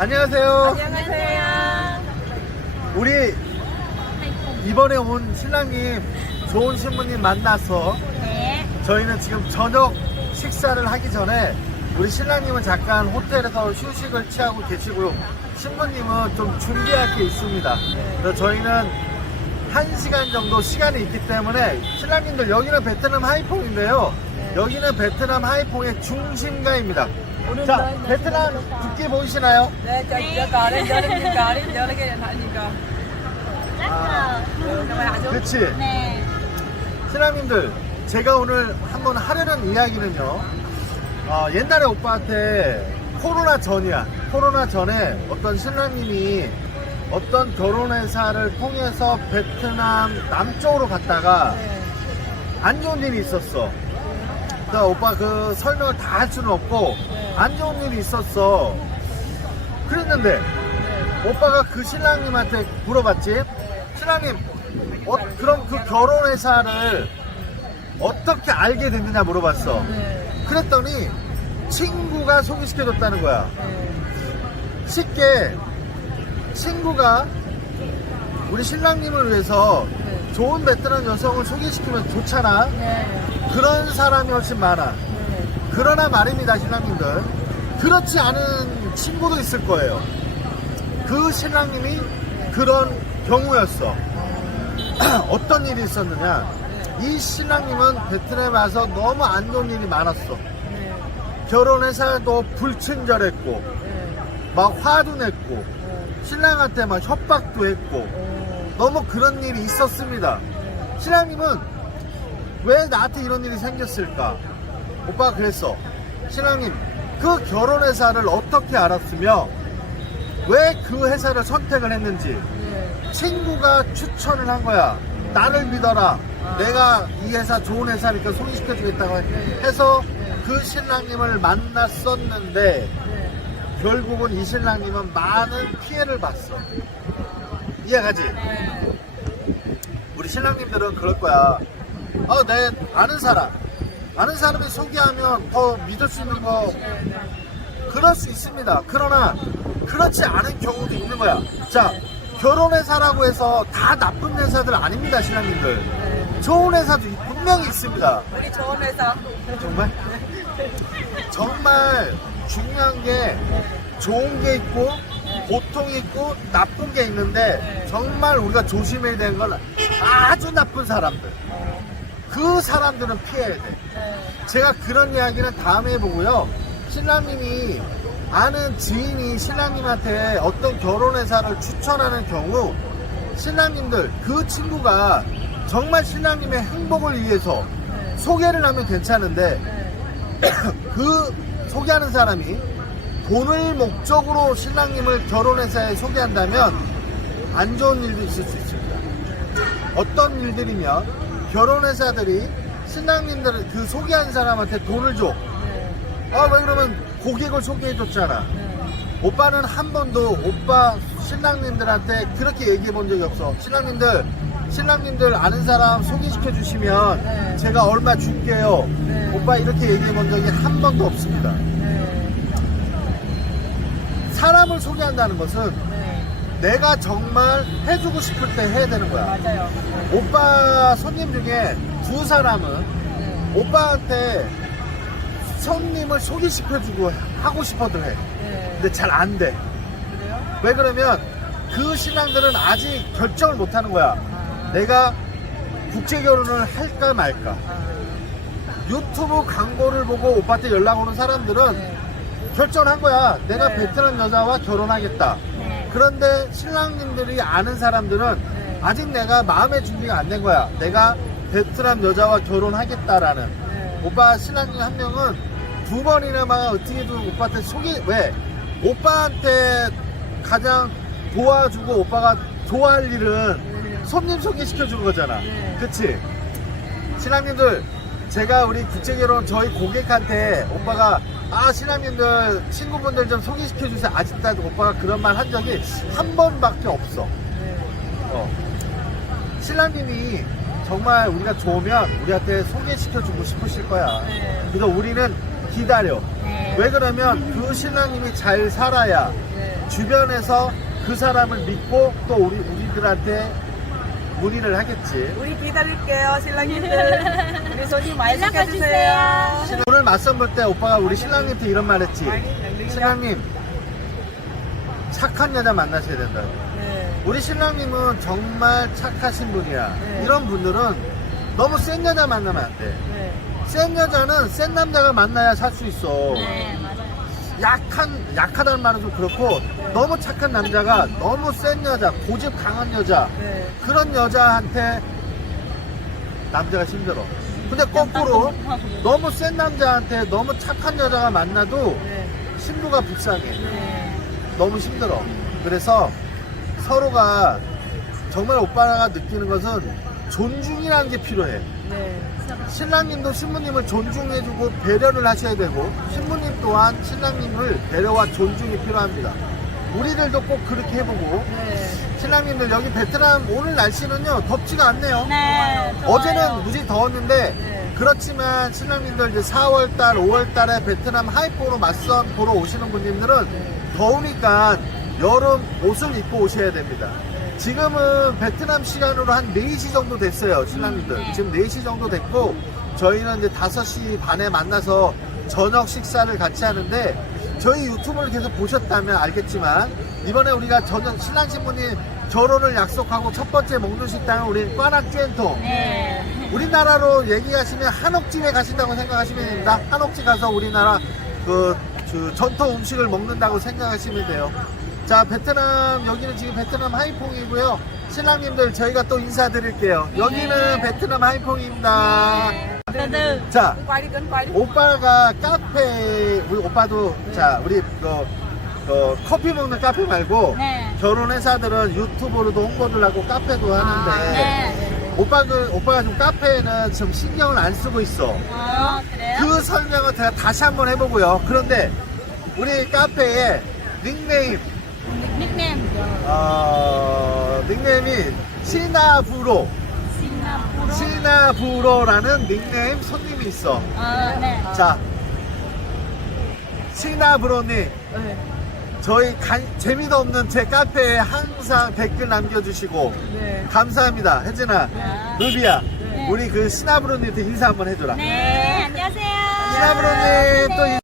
안녕하세요. 안녕하세요. 우리 이번에 온 신랑님 좋은 신부님 만나서 네. 저희는 지금 저녁 식사를 하기 전에 우리 신랑님은 잠깐 호텔에서 휴식을 취하고 계시고요. 신부님은 좀 준비할 게 있습니다. 그래서 저희는 한 시간 정도 시간이 있기 때문에 신랑님들 여기는 베트남 하이퐁인데요. 여기는 베트남 하이퐁의 중심가입니다. 자, 베트남 국기 보이시나요? 네, 저, 저 가래, 저래, 하니까. 아. 그치? 네. 신랑님들 제가 오늘 한번 하려는 이야기는요 어, 옛날에 오빠한테 코로나 전이야 코로나 전에 어떤 신랑님이 어떤 결혼 회사를 통해서 베트남 남쪽으로 갔다가 네. 안 좋은 일이 있었어 그러니까 오빠 그 설명을 다 할 수는 없고 안 좋은 일이 있었어 그랬는데 오빠가 그 신랑님한테 물어봤지 신랑님 어, 그럼 그 결혼 회사를 어떻게 알게 됐느냐 물어봤어 네. 그랬더니 친구가 소개시켜줬다는 거야 쉽게 친구가 우리 신랑님을 위해서 네. 좋은 베트남 여성을 소개시키면 좋잖아 네. 그런 사람이 훨씬 많아 네. 그러나 말입니다 신랑님들 그렇지 않은 친구도 있을 거예요 그 신랑님이 그런 경우였어 어떤 일이 있었느냐 이 신랑님은 베트남에 와서 너무 안 좋은 일이 많았어 네. 결혼해서도 불친절했고 네. 막 화도 냈고 네. 신랑한테 막 협박도 했고 어. 너무 그런 일이 있었습니다 네. 신랑님은 왜 나한테 이런 일이 생겼을까? 오빠가 그랬어. 신랑님, 그 결혼 회사를 어떻게 알았으며, 왜 그 회사를 선택을 했는지, 네. 친구가 추천을 한 거야. 나를 믿어라. 내가 이 회사 좋은 회사니까 소개시켜주겠다고 해서 그 신랑님을 만났었는데, 네. 결국은 이 신랑님은 많은 피해를 봤어. 이해가지? 네. 우리 신랑님들은 그럴 거야. 어, 내 아는 사람. 아는 사람이 소개하면 더 믿을 수 있는 거, 그럴 수 있습니다. 그러나, 그렇지 않은 경우도 있는 거야. 자, 결혼회사라고 해서 다 나쁜 회사들 아닙니다, 신랑님들. 네. 좋은 회사도 분명히 있습니다. 우리 좋은 회사. 정말? 정말 중요한 게 좋은 게 있고 보통이 있고 나쁜 게 있는데 정말 우리가 조심해야 되는 건 아주 나쁜 사람들 그 사람들은 피해야 돼 네. 제가 그런 이야기는 다음에 해보고요 신랑님이 아는 지인이 신랑님한테 어떤 결혼회사를 추천하는 경우 신랑님들 그 친구가 정말 신랑님의 행복을 위해서 네. 소개를 하면 괜찮은데 네. 그 소개하는 사람이 돈을 목적으로 신랑님을 결혼회사에 소개한다면 안 좋은 일도 있을 수 있습니다. 어떤 일들이면 결혼회사들이 신랑님들을 그 소개한 사람한테 돈을 줘. 네. 아, 왜 그러면 고객을 소개해줬잖아. 네. 오빠는 한 번도 오빠 신랑님들한테 그렇게 얘기해 본 적이 없어. 신랑님들, 신랑님들 아는 사람 소개시켜 주시면 네. 제가 얼마 줄게요. 네. 오빠 이렇게 얘기해 본 적이 한 번도 없습니다. 네. 사람을 소개한다는 것은 네. 내가 정말 해주고 싶을 때 해야 되는 거야. 맞아요. 오빠 손님 중에 두 사람은 네. 오빠한테 손님을 소개시켜주고 하고 싶어도 해. 네. 근데 잘 안 돼. 그래요? 왜 그러면 그 신랑들은 아직 결정을 못 하는 거야. 아. 내가 국제 결혼을 할까 말까. 아. 유튜브 광고를 보고 오빠한테 연락 오는 사람들은 네. 결정을 한 거야. 내가 네. 베트남 여자와 결혼하겠다. 네. 그런데 신랑님들이 아는 사람들은 네. 아직 내가 마음의 준비가 안 된 거야. 내가 베트남 여자와 결혼하겠다라는. 네. 오빠 신랑님 한 명은 두 번이나 막 어떻게든 오빠한테 소개, 왜? 오빠한테 가장 도와주고 오빠가 좋아할 일은 네. 손님 소개시켜주는 거잖아. 네. 그치? 신랑님들, 제가 우리 국제결혼 저희 고객한테 오빠가 아, 신랑님들, 친구분들 좀 소개시켜 주세요. 아직까지 오빠가 그런 말 한 적이 한 번밖에 없어. 네. 어. 신랑님이 정말 우리가 좋으면 우리한테 소개시켜 주고 싶으실 거야. 네. 그래서 우리는 기다려. 네. 왜 그러면 그 신랑님이 잘 살아야 네. 주변에서 그 사람을 믿고 또 우리 우리들한테 문의를 하겠지. 우리 기다릴게요, 신랑님들. 손님 많이 연락 시켜주세요. 주세요. 오늘 맞선 볼 때 오빠가 우리 신랑님한테 이런 말 했지. 신랑님, 착한 여자 만나셔야 된다고. 네. 우리 신랑님은 정말 착하신 분이야. 네. 이런 분들은 너무 센 여자 만나면 안 돼. 네. 센 여자는 센 남자가 만나야 살 수 있어. 네, 맞아요. 약한, 약하다는 말은 좀 그렇고, 너무 착한 남자가 너무 센 여자, 고집 강한 여자, 네. 그런 여자한테 남자가 힘들어. 근데 거꾸로, 너무 센 남자한테 너무 착한 여자가 만나도 네. 신부가 불쌍해. 네. 너무 힘들어. 그래서 서로가 정말 오빠가 느끼는 것은 존중이라는 게 필요해. 네. 신랑님도 신부님을 존중해주고 배려를 하셔야 되고 신부님 또한 신랑님을 배려와 존중이 필요합니다. 우리들도 꼭 그렇게 해보고 네. 신랑님들 여기 베트남 오늘 날씨는요 덥지가 않네요. 네, 좋아요. 어제는 무지 더웠는데 네. 그렇지만 신랑님들 이제 4월달, 5월달에 베트남 하이포로 맞선 보러 오시는 분들은 더우니까 여름 옷을 입고 오셔야 됩니다. 지금은 베트남 시간으로 한 4시 정도 됐어요, 신랑님들. 네. 지금 4시 정도 됐고, 저희는 이제 5시 반에 만나서 저녁 식사를 같이 하는데, 저희 유튜브를 계속 보셨다면 알겠지만, 이번에 우리가 저녁, 신랑 신부님 결혼을 약속하고 첫 번째 먹는 식당은 우리 꽈낙 쨘통. 네. 우리나라로 얘기하시면 한옥집에 가신다고 생각하시면 됩니다. 한옥집 가서 우리나라 그, 그 전통 음식을 먹는다고 생각하시면 돼요. 자, 베트남, 여기는 지금 베트남 하이퐁이고요. 신랑님들 저희가 또 인사드릴게요. 여기는 베트남 하이퐁입니다. 자, quay đi cân quay đi 오빠가 카페, 우리 오빠도, 자, 우리 그, 그 커피 먹는 카페 말고 네. 결혼 회사들은 유튜브로도 홍보를 하고 카페도 하는데 네. 오빠가 오빠가 좀 카페에는 좀 신경을 안 쓰고 있어. 아, 그래요? 그 설명을 제가 다시 한번 해보고요. 그런데 우리 카페에 닉네임 어, 닉네임이 시나브로, 싱가포르. 시나브로라는 닉네임 손님이 있어. 아, 네. 자, 시나브로님, 네. 저희 간- 재미도 없는 제 카페에 항상 댓글 남겨주시고 네. 감사합니다. 혜진아, 아. 루비야, 네. 우리 그 시나브로님한테 인사 한번 해줘라. 네, 안녕하세요. 시나브로님 또 인-